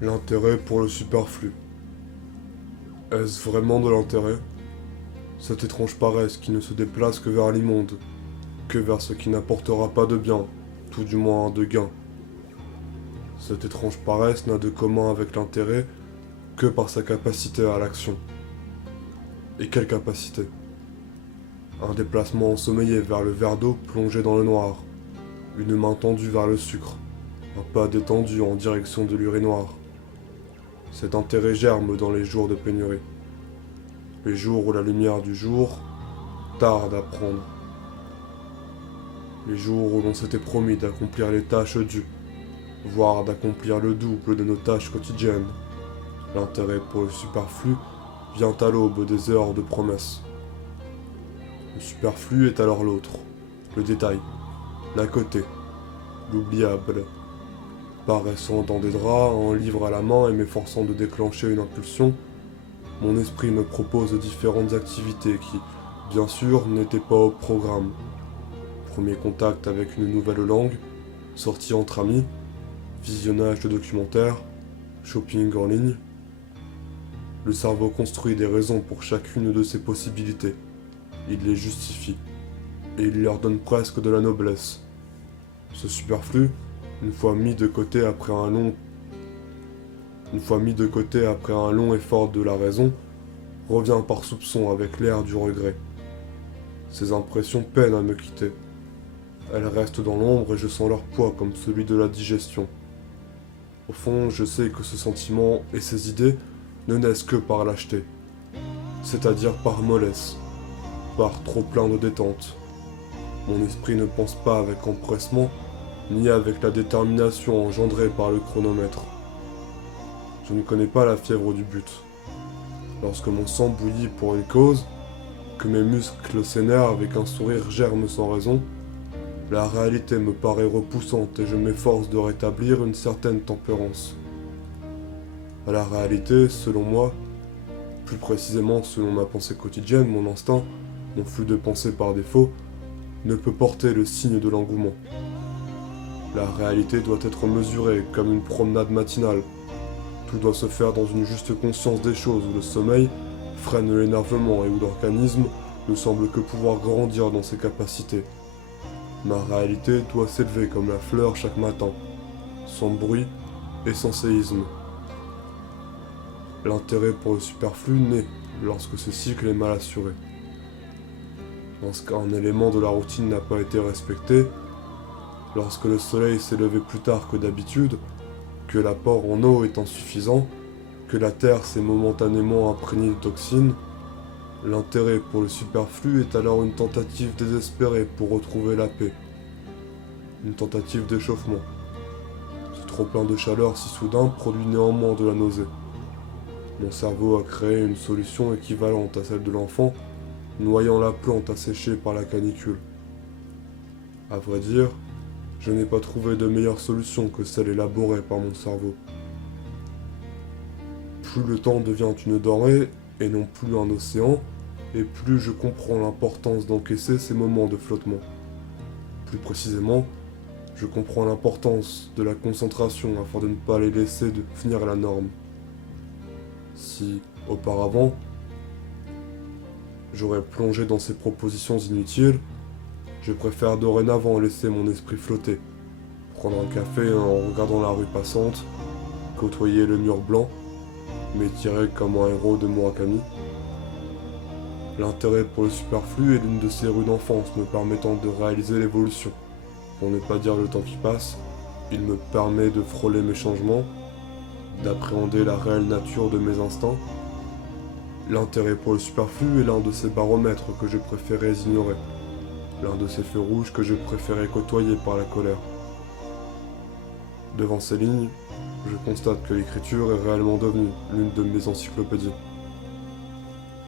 L'intérêt pour le superflu. Est-ce vraiment de l'intérêt? Cette étrange paresse qui ne se déplace que vers l'immonde, que vers ce qui n'apportera pas de bien, tout du moins de gain. Cette étrange paresse n'a de commun avec l'intérêt que par sa capacité à l'action. Et quelle capacité? Un déplacement ensommeillé vers le verre d'eau plongé dans le noir, une main tendue vers le sucre, un pas détendu en direction de l'urinoir. Cet intérêt germe dans les jours de pénurie. Les jours où la lumière du jour tarde à prendre. Les jours où l'on s'était promis d'accomplir les tâches dues, voire d'accomplir le double de nos tâches quotidiennes. L'intérêt pour le superflu vient à l'aube des heures de promesse. Le superflu est alors l'autre, le détail, l'à côté, l'oubliable. Paraissant dans des draps, un livre à la main et m'efforçant de déclencher une impulsion, mon esprit me propose différentes activités qui, bien sûr, n'étaient pas au programme. Premier contact avec une nouvelle langue, sortie entre amis, visionnage de documentaires, shopping en ligne. Le cerveau construit des raisons pour chacune de ces possibilités. Il les justifie, et il leur donne presque de la noblesse. Ce superflu, une fois mis de côté après un long effort de la raison, revient par soupçon avec l'air du regret. Ces impressions peinent à me quitter. Elles restent dans l'ombre et je sens leur poids comme celui de la digestion. Au fond, je sais que ce sentiment et ces idées ne naissent que par lâcheté, c'est-à-dire par mollesse, par trop plein de détente. Mon esprit ne pense pas avec empressement, ni avec la détermination engendrée par le chronomètre. Je ne connais pas la fièvre du but. Lorsque mon sang bouillit pour une cause, que mes muscles s'énervent avec un sourire germe sans raison, la réalité me paraît repoussante et je m'efforce de rétablir une certaine tempérance. À la réalité, selon moi, plus précisément selon ma pensée quotidienne, mon instinct, mon flux de pensée par défaut, ne peut porter le signe de l'engouement. La réalité doit être mesurée comme une promenade matinale. Tout doit se faire dans une juste conscience des choses où le sommeil freine l'énervement et où l'organisme ne semble que pouvoir grandir dans ses capacités. Ma réalité doit s'élever comme la fleur chaque matin, sans bruit et sans séisme. L'intérêt pour le superflu naît lorsque ce cycle est mal assuré. Lorsqu'un élément de la routine n'a pas été respecté, lorsque le soleil s'est levé plus tard que d'habitude, que l'apport en eau est insuffisant, que la terre s'est momentanément imprégnée de toxines, l'intérêt pour le superflu est alors une tentative désespérée pour retrouver la paix. Une tentative d'échauffement. Ce trop-plein de chaleur si soudain produit néanmoins de la nausée. Mon cerveau a créé une solution équivalente à celle de l'enfant, noyant la plante asséchée par la canicule. À vrai dire, je n'ai pas trouvé de meilleure solution que celle élaborée par mon cerveau. Plus le temps devient une denrée et non plus un océan, et plus je comprends l'importance d'encaisser ces moments de flottement. Plus précisément, je comprends l'importance de la concentration afin de ne pas les laisser devenir la norme. Si, auparavant, j'aurais plongé dans ces propositions inutiles, je préfère dorénavant laisser mon esprit flotter, prendre un café en regardant la rue passante, côtoyer le mur blanc, m'étirer comme un héros de Murakami. L'intérêt pour le superflu est l'une de ces rues d'enfance me permettant de réaliser l'évolution. Pour ne pas dire le temps qui passe, il me permet de frôler mes changements, d'appréhender la réelle nature de mes instincts. L'intérêt pour le superflu est l'un de ces baromètres que je préférais ignorer, l'un de ces feux rouges que je préférais côtoyer par la colère. Devant ces lignes, je constate que l'écriture est réellement devenue l'une de mes encyclopédies.